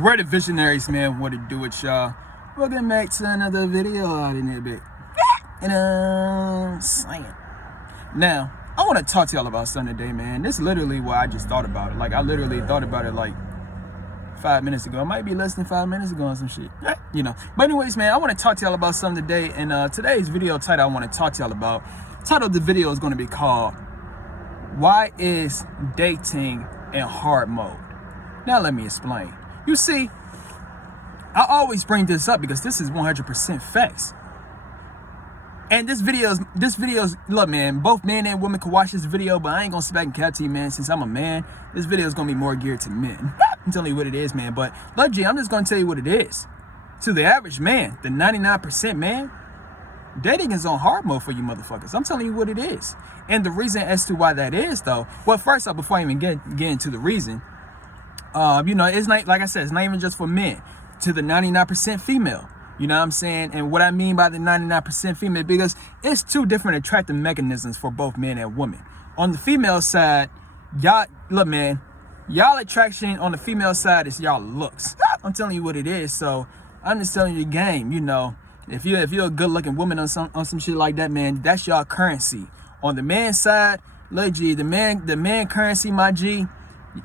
We're the visionaries, man. What to do with y'all? Welcome back to another video out in there, bit. Saying. Now, I want to talk to y'all about something today, man. This is literally what I just thought about it. Like, I literally thought about it like 5 minutes ago. It might be less than 5 minutes ago or some shit. You know. But anyways, man, I want to talk to y'all about something today. And today's video title I want to talk to y'all about. The title of the video is going to be called, Why is Dating in Hard Mode? Now, let me explain. You see, I always bring this up because this is 100% facts. And this video's, look, man, both men and women can watch this video, but I ain't gonna sit back and cap to you, man. Since I'm a man, this video is gonna be more geared to men. I'm telling you what it is, man. But look, G, I'm just gonna tell you what it is. To the average man, the 99% man, dating is on hard mode for you motherfuckers. I'm telling you what it is. And the reason as to why that is, though, well, first off, before I even get into the reason, you know, it's not, like I said, it's not even just for men. To the 99% female, you know what I'm saying? And what I mean by the 99% female, because it's two different attractive mechanisms for both men and women. On the female side, y'all, look, man, y'all attraction on the female side is y'all looks. I'm telling you what it is. So I'm just telling you the game. You know, if you're a good looking woman on some shit like that, man, that's y'all currency. On the man side, look, G, the man currency, my G.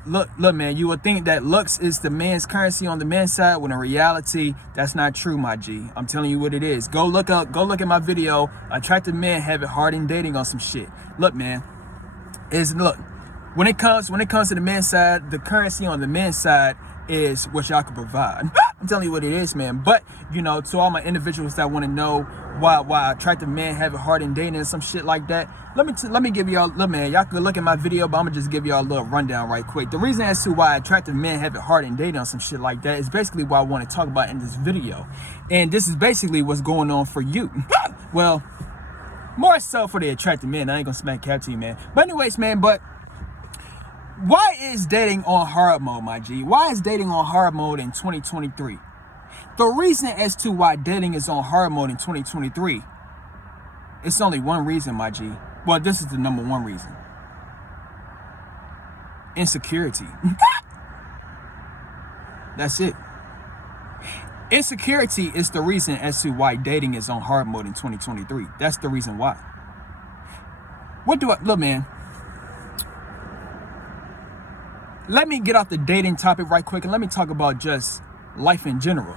Look, man, you would think that looks is the man's currency on the man's side, when in reality, that's not true, my G. I'm telling you what it is. Go look at my video, Attractive Men Have It Hard in Dating, on some shit. Look, man, when it comes to the men's side, the currency on the men's side is what y'all can provide. I'm telling you what it is, man. But, you know, to all my individuals that want to know why attractive men have it hard in dating and some shit like that, let me give y'all, look, man, y'all can look at my video, but I'm gonna just give y'all a little rundown right quick. The reason as to why attractive men have it hard in dating on some shit like that is basically what I want to talk about in this video. And this is basically what's going on for you. Well, more so for the attractive men. I ain't gonna smack cap to you, man. But anyways, man, why is dating on hard mode, my G? Why is dating on hard mode in 2023? The reason as to why dating is on hard mode in 2023, it's only one reason, my G. Well, this is the number one reason. Insecurity. That's it. Insecurity is the reason as to why dating is on hard mode in 2023. That's the reason why. Look, man. Let me get off the dating topic right quick and let me talk about just life in general.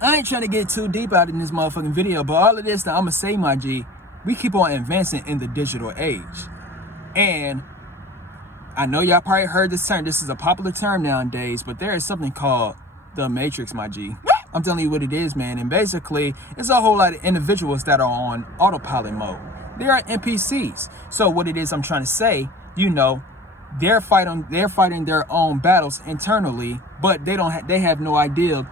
I ain't trying to get too deep out in this motherfucking video, but all of this that I'm gonna say, my G, we keep on advancing in the digital age. And I know y'all probably heard this term. This is a popular term nowadays, but there is something called the Matrix, my G. I'm telling you what it is, man. And basically, it's a whole lot of individuals that are on autopilot mode. They are NPCs. So what it is I'm trying to say, you know, they're fighting their own battles internally, but they have no idea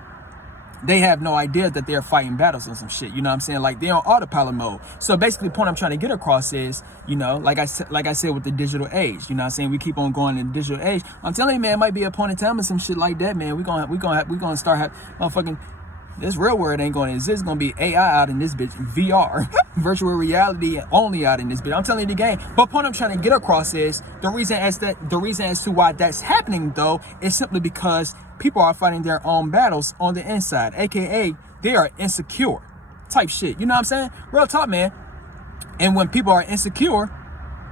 that they're fighting battles on some shit. You know what I'm saying? Like, they're on autopilot mode. So basically the point I'm trying to get across is, you know, like I said with the digital age, you know what I'm saying? We keep on going in the digital age. I'm telling you, man, it might be a point in time or some shit like that, man. We're gonna start having motherfucking, this real world ain't going to exist. It's going to be AI out in this bitch, VR, virtual reality only out in this bitch. I'm telling you the game. But point I'm trying to get across is the reason as to why that's happening, though, is simply because people are fighting their own battles on the inside, aka they are insecure type shit. You know what I'm saying? Real talk, man. And when people are insecure,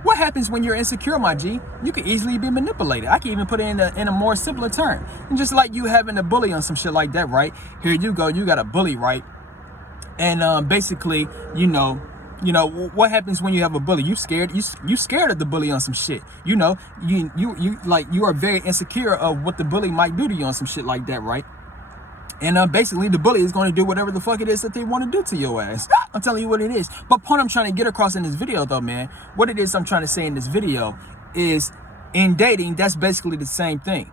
what happens when you're insecure, my G? You can easily be manipulated. I can even put it in a more simpler term. And just like you having a bully on some shit like that, right? Here you go, you got a bully, right? And basically, you know what happens when you have a bully? You scared of the bully on some shit. You know, you are very insecure of what the bully might do to you on some shit like that, right? And basically, the bully is going to do whatever the fuck it is that they want to do to your ass. I'm telling you what it is. But point I'm trying to get across in this video, though, man, what it is I'm trying to say in this video is, in dating, that's basically the same thing.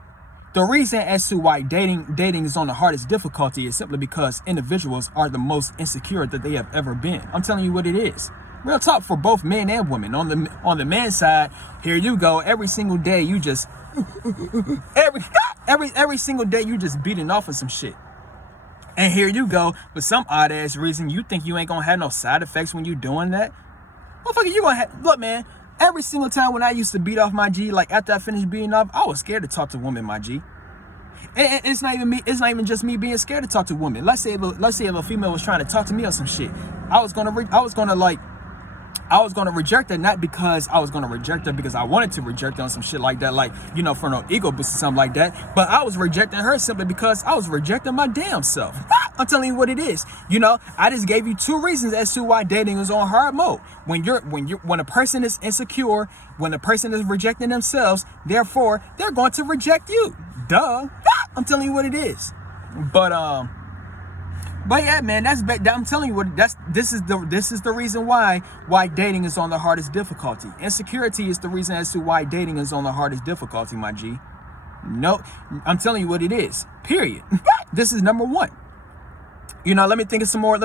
The reason as to why dating is on the hardest difficulty is simply because individuals are the most insecure that they have ever been. I'm telling you what it is. Real talk for both men and women. On the man's side, here you go. Every single day you just every single day you just beating off of some shit. And here you go, for some odd ass reason, you think you ain't gonna have no side effects when you doing that? Motherfucker, you gonna have, look, man, every single time when I used to beat off my G, like after I finished beating off, I was scared to talk to women, my G. It's not even me. It's not even just me being scared to talk to women. Let's say if a female was trying to talk to me or some shit, I was gonna reject her, not because I was gonna reject her because I wanted to reject her on some shit like that, like, you know, for no ego boost or something like that. But I was rejecting her simply because I was rejecting my damn self. I'm telling you what it is. You know, I just gave you 2 reasons as to why dating is on hard mode. When a person is insecure, when a person is rejecting themselves, therefore they're going to reject you. Duh. I'm telling you what it is. But yeah, man, I'm telling you what this is the reason why dating is on the hardest difficulty. Insecurity is the reason as to why dating is on the hardest difficulty, my G. No, I'm telling you what it is. Period. This is number 1. You know, let me think of some more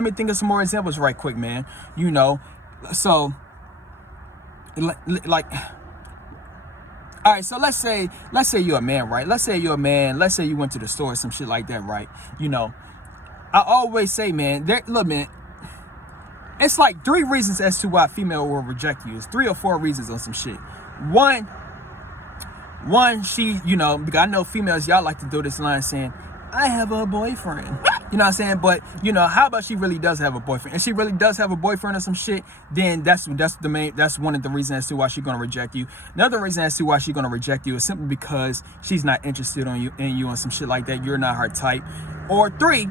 examples right quick, man. You know, so like, all right, so let's say you're a man, right? Let's say you're a man. Let's say you went to the store or some shit like that, right? You know, I always say, man, look, man, it's like 3 reasons as to why a female will reject you. It's 3 or 4 reasons on some shit. One, she, you know, because I know females, y'all like to do this line saying, I have a boyfriend. You know what I'm saying? But, you know, how about she really does have a boyfriend? If she really does have a boyfriend or some shit, then that's one of the reasons as to why she's going to reject you. Another reason as to why she's going to reject you is simply because she's not interested in you on some shit like that. You're not her type. Or 3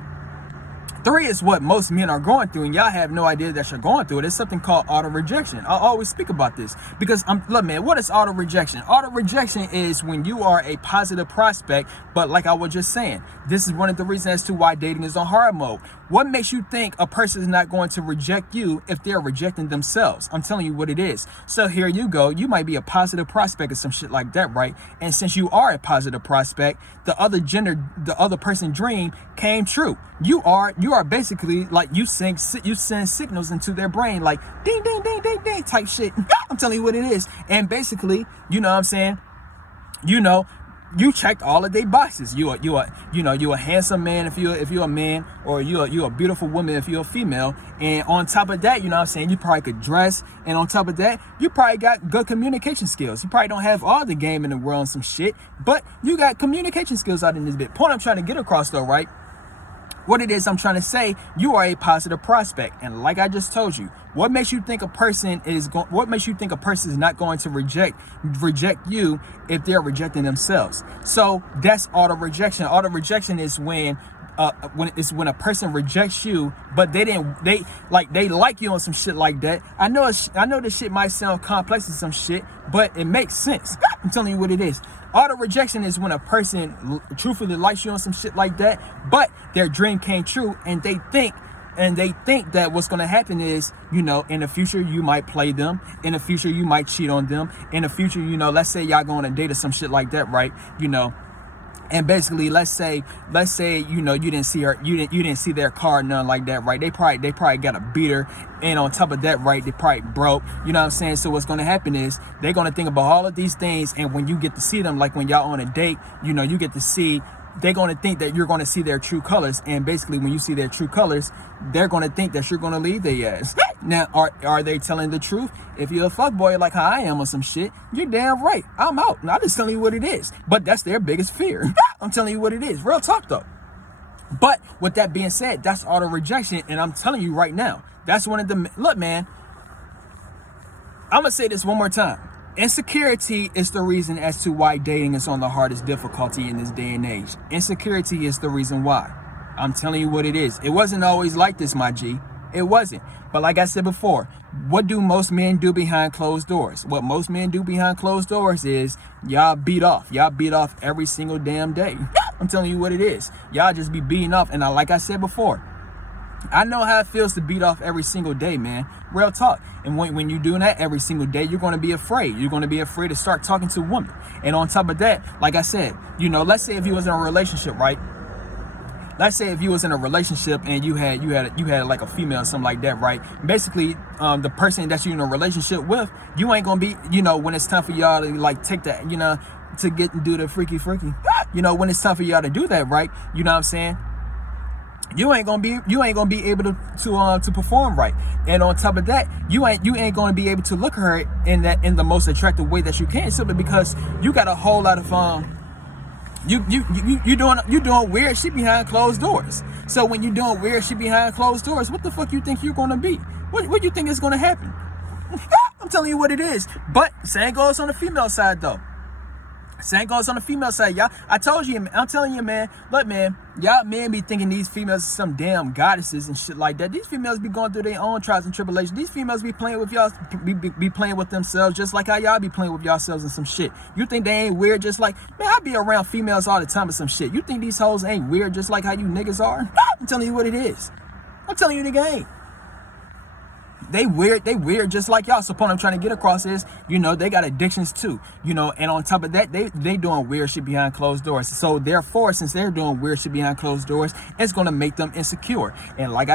is what most men are going through, and y'all have no idea that you're going through it. It's something called auto rejection. I always speak about this because look, man, what is auto rejection? Auto rejection is when you are a positive prospect, but like I was just saying, this is one of the reasons as to why dating is on hard mode. What makes you think a person is not going to reject you if they're rejecting themselves? I'm telling you what it is. So here you go. You might be a positive prospect or some shit like that, right? And since you are a positive prospect, the other person's dream came true. You are basically like you send signals into their brain like ding ding ding ding ding type shit. I'm telling you what it is. And basically, you know what I'm saying? You know, you checked all of their boxes. You a handsome man if you're a man, or you're a beautiful woman if you're a female. And on top of that, you know what I'm saying, you probably could dress, and on top of that, you probably got good communication skills. You probably don't have all the game in the world and some shit, but you got communication skills out in this bit. Point I'm trying to get across though, right? What it is I'm trying to say, you are a positive prospect, and like I just told you, what makes you think a person is not going to reject you if they're rejecting themselves? So that's auto rejection. Auto rejection is when a person rejects you, but they like you on some shit like that. I know this shit might sound complex and some shit, but it makes sense. I'm telling you what it is. Auto rejection is when a person truthfully likes you on some shit like that, but their dream came true, and they think that what's going to happen is, you know, in the future you might play them, in the future you might cheat on them, in the future, you know, let's say y'all go on a date or some shit like that, right? You know, and basically, let's say, you know, you didn't see their car, nothing like that, right? They probably got a beater, and on top of that, right, they probably broke. You know what I'm saying? So what's gonna happen is they're gonna think about all of these things, and when you get to see them, like when y'all on a date, you know, you get to see. They're going to think that you're going to see their true colors, and basically when you see their true colors, they're going to think that you're going to leave their ass. Now, are they telling the truth? If you're a fuckboy like how I am or some shit, you're damn right. I'm out. I'm just telling you what it is. But that's their biggest fear. I'm telling you what it is. Real talk though. But with that being said, that's auto rejection, and I'm telling you right now, that's one of the look, man. I'm gonna say this one more time. Insecurity is the reason as to why dating is on the hardest difficulty in this day and age. Insecurity is the reason why. I'm telling you what it is. It wasn't always like this, my G. It wasn't. But like I said before, what do most men do behind closed doors? What most men do behind closed doors is y'all beat off. Y'all beat off every single damn day. I'm telling you what it is. Y'all just be beating off. And like I said before, I know how it feels to beat off every single day, man. Real talk. And when you're doing that every single day, you're going to be afraid. You're going to be afraid to start talking to women. And on top of that, like I said, you know, let's say if you was in a relationship, right? Let's say if you was in a relationship and you had like a female or something like that, right? Basically, the person that you're in a relationship with, you ain't gonna be, you know, when it's time for y'all to like take that, you know, to get and do the freaky, you know, when it's time for y'all to do that, right? You know what I'm saying? You ain't gonna be able to perform right, and on top of that, you ain't gonna be able to look at her in the most attractive way that you can, simply because you got a whole lot of You doing weird shit behind closed doors. So when you're doing weird shit behind closed doors, what the fuck you think you're gonna be? What you think is gonna happen? I'm telling you what it is. But same goes on the female side though. Same goes on the female side, y'all. I told you, I'm telling you, man. Look, man, y'all men be thinking these females are some damn goddesses and shit like that. These females be going through their own trials and tribulations. These females be playing with y'all, be playing with themselves just like how y'all be playing with yourselves and some shit. You think they ain't weird just like, man, I be around females all the time and some shit. You think these hoes ain't weird just like how you niggas are? I'm telling you what it is. I'm telling you the game. They weird just like y'all. So what I'm trying to get across is, you know, they got addictions too, you know, and on top of that, they doing weird shit behind closed doors. So therefore, since they're doing weird shit behind closed doors, it's gonna make them insecure. And like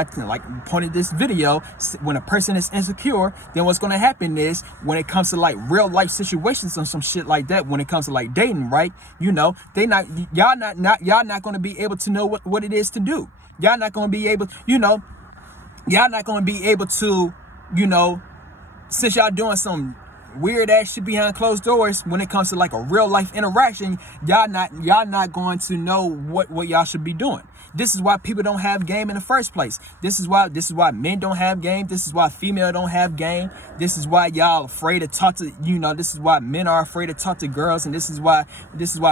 pointed this video, when a person is insecure, then what's gonna happen is when it comes to like real life situations and some shit like that, when it comes to like dating, right? You know, y'all not gonna be able to know what it is to do. Y'all not gonna be able, you know, y'all not gonna be able to, you know, since y'all doing some weird ass shit behind closed doors, when it comes to like a real life interaction, y'all not going to know what y'all should be doing. This is why people don't have game in the first place. This is why men don't have game. This is why female don't have game. This is why y'all afraid to talk to, you know, this is why men are afraid to talk to girls, and this is why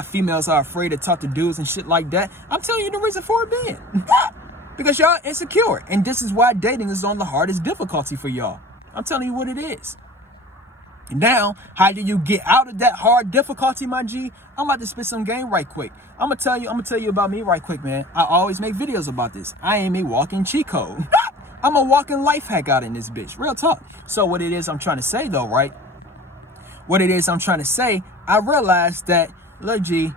females are afraid to talk to dudes and shit like that. I'm telling you the reason for it being. Because y'all insecure. And this is why dating is on the hardest difficulty for y'all. I'm telling you what it is. Now, how do you get out of that hard difficulty, my G? I'm about to spit some game right quick. I'm gonna tell you about me right quick, man. I always make videos about this. I am a walking cheat code. I'm a walking life hack out in this bitch. Real talk. So what it is I'm trying to say though, right? What it is I'm trying to say, I realized that, look, G,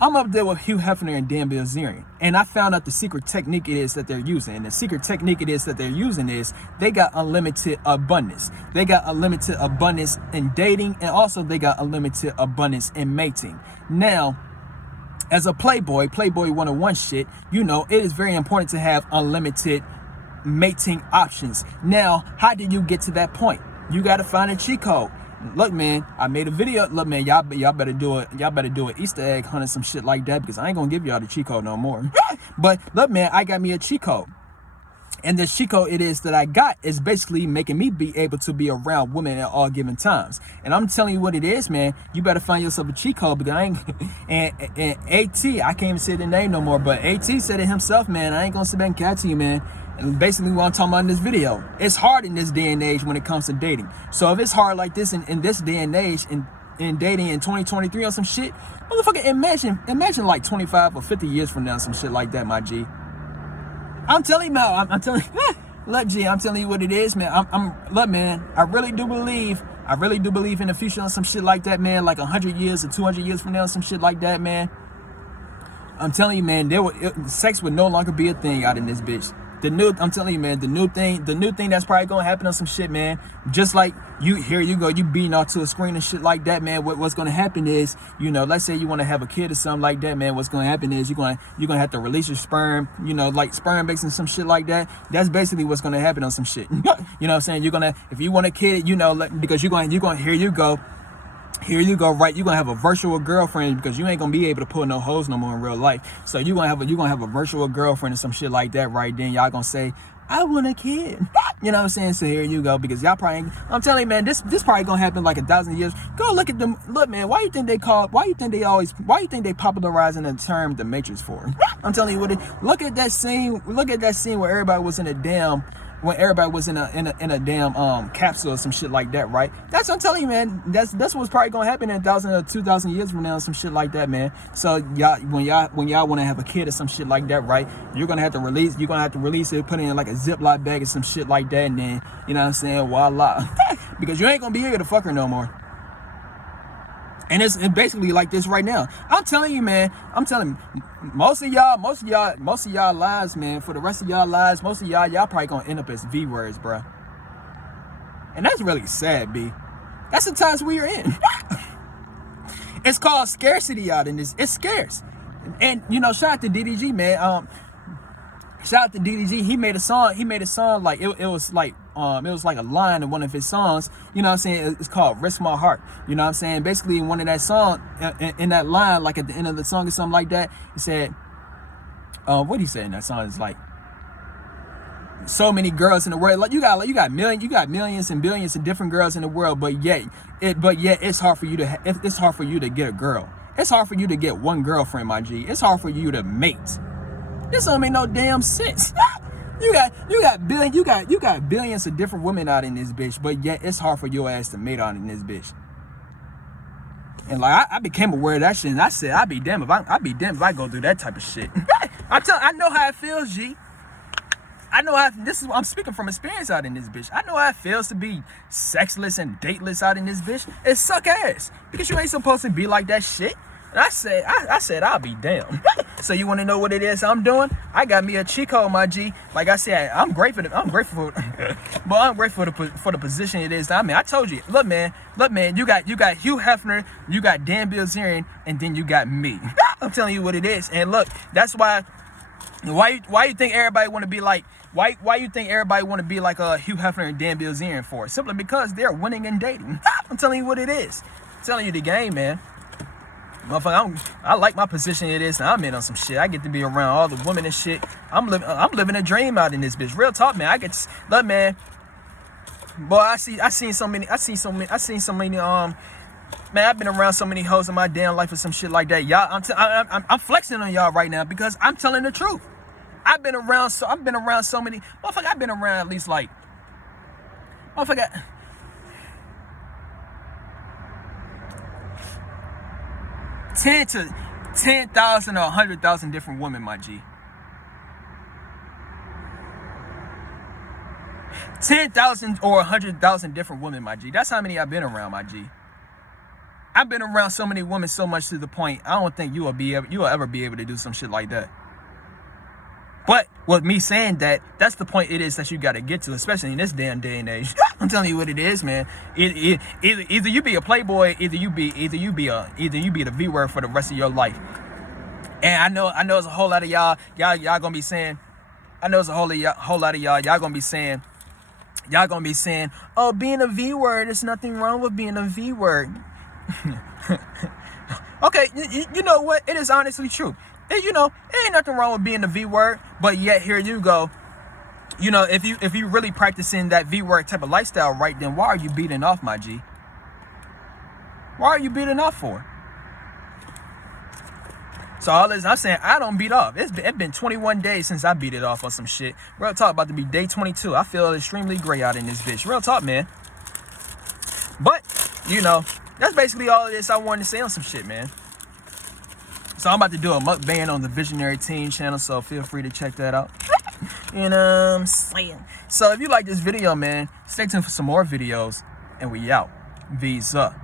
I'm up there with Hugh Hefner and Dan Bilzerian, and I found out the secret technique it is that they're using. And the secret technique it is that they're using is they got unlimited abundance. They got unlimited abundance in dating, and also they got unlimited abundance in mating. Now, as a Playboy 101 shit, you know, it is very important to have unlimited mating options. Now, how do you get to that point? You got to find a cheat code. Look, man, I made a video. Look, man, y'all better do it. Y'all better do an Easter egg hunt or some shit like that, because I ain't gonna give y'all the cheat code no more. But look, man, I got me a cheat code. And the cheat code it is that I got is basically making me be able to be around women at all given times. And I'm telling you what it is, man. You better find yourself a cheat code, because I ain't. And AT, I can't even say the name no more, but AT said it himself, man. I ain't gonna sit back and catch you, man. And basically what I'm talking about in this video, it's hard in this day and age when it comes to dating. So if it's hard like this in this day and age, in dating in 2023 or some shit, motherfucker, imagine like 25 or 50 years from now, some shit like that, my G. I'm telling you now, I'm telling you, look, G, I'm telling you what it is, man. Look, man, I really do believe in the future on some shit like that, man. Like 100 years or 200 years from now, some shit like that, man. I'm telling you, man, sex would no longer be a thing out in this bitch. I'm telling you, man, the new thing that's probably gonna happen on some shit, man. Just like here you go, you beating off to a screen and shit like that, man. What's gonna happen is, you know, let's say you want to have a kid or something like that, man. What's gonna happen is you're gonna have to release your sperm, you know, like sperm banks and some shit like that. That's basically what's gonna happen on some shit. You know what I'm saying? If you want a kid, you know, because you're going here you go, right? You're gonna have a virtual girlfriend, because you ain't gonna be able to pull no hoes no more in real life. So you're gonna have a virtual girlfriend or some shit like that, right? Then y'all gonna say, I want a kid. You know what I'm saying? So here you go, because y'all probably ain't, I'm telling you, man, this probably gonna happen like 1,000 years. Go look at them. Look, man, why you think they popularizing the term the Matrix for? I'm telling you what look at that scene where everybody was in a damn capsule or some shit like that, right? That's what I'm telling you, man. That's what's probably gonna happen in 1,000 or 2,000 years from now, some shit like that, man. So when y'all want to have a kid or some shit like that, right? You're gonna have to release it, put it in like a Ziploc bag or some shit like that, and then, you know what I'm saying, voila. Because you ain't gonna be able to fuck her no more. And it's basically like this right now. I'm telling you, man. Most of y'all lives, man. For the rest of y'all lives, most of y'all probably gonna end up as V words, bro. And that's really sad, B. That's the times we are in. It's called scarcity out in this. It's scarce. And you know, shout out to DDG, man. Shout out to DDG. He made a song like it was like it was like a line in one of his songs, you know what I'm saying? It's called Risk My Heart. You know what I'm saying? Basically in one of that song, in that line, like at the end of the song or something like that, he said, what he said in that song is like, so many girls in the world, like you got millions and billions of different girls in the world, but yet it's hard for you to get a girl. It's hard for you to get one girlfriend, my G. It's hard for you to mate. This don't make no damn sense. You got billions of different women out in this bitch, but yet it's hard for your ass to mate out in this bitch. And like I became aware of that shit, and I said, I'd be damned if I go through that type of shit. I know how it feels, G. I'm speaking from experience out in this bitch. I know how it feels to be sexless and dateless out in this bitch. It suck ass because you ain't supposed to be like that shit. And I said I'll be damned. So you want to know what it is I'm doing? I got me a Chico, my G. Like I said, I'm grateful for the position it is. I mean, I told you, look man, you got Hugh Hefner, you got Dan Bilzerian, and then you got me. I'm telling you what it is. And look, that's why you think everybody want to be like why you think everybody want to be like Hugh Hefner and Dan Bilzerian for? Simply because they're winning and dating. I'm telling you what it is. I'm telling you the game, man. Motherfucker, I like my position it is. I'm in on some shit. I get to be around all the women and shit. I'm living a dream out in this bitch. Real talk, man. Look, man. Boy, I seen so many. Man, I've been around so many hoes in my damn life or some shit like that. Y'all, I'm flexing on y'all right now because I'm telling the truth. I've been around so many. Motherfucker, I've been around at least like. Motherfucker. 10,000 or 100,000 different women, my G. 10,000 or 100,000 different women, my G. That's how many I've been around, my G. I've been around so many women so much to the point I don't think you will ever be able to do some shit like that. But with me saying that, that's the point it is that you got to get to, especially in this damn day and age. I'm telling you what it is, man. Either you be a playboy, either you be the V word for the rest of your life. And I know there's a whole lot of y'all gonna be saying, y'all gonna be saying, oh, being a V word, there's nothing wrong with being a V word. Okay, you know what? It is honestly true. You know, it ain't nothing wrong with being a V word, but yet here you go. You know, if you really practicing that V word type of lifestyle, right, then why are you beating off, my G? Why are you beating off for? So all this, I'm saying I don't beat off. It's been 21 days since I beat it off on some shit. Real talk, about to be day 22. I feel extremely great out in this bitch. Real talk, man. But, you know, that's basically all of this I wanted to say on some shit, man. So I'm about to do a mukbang on the Visionary Team channel, so feel free to check that out. You know what I'm saying? So if you like this video, man, stay tuned for some more videos, and we out. V's up.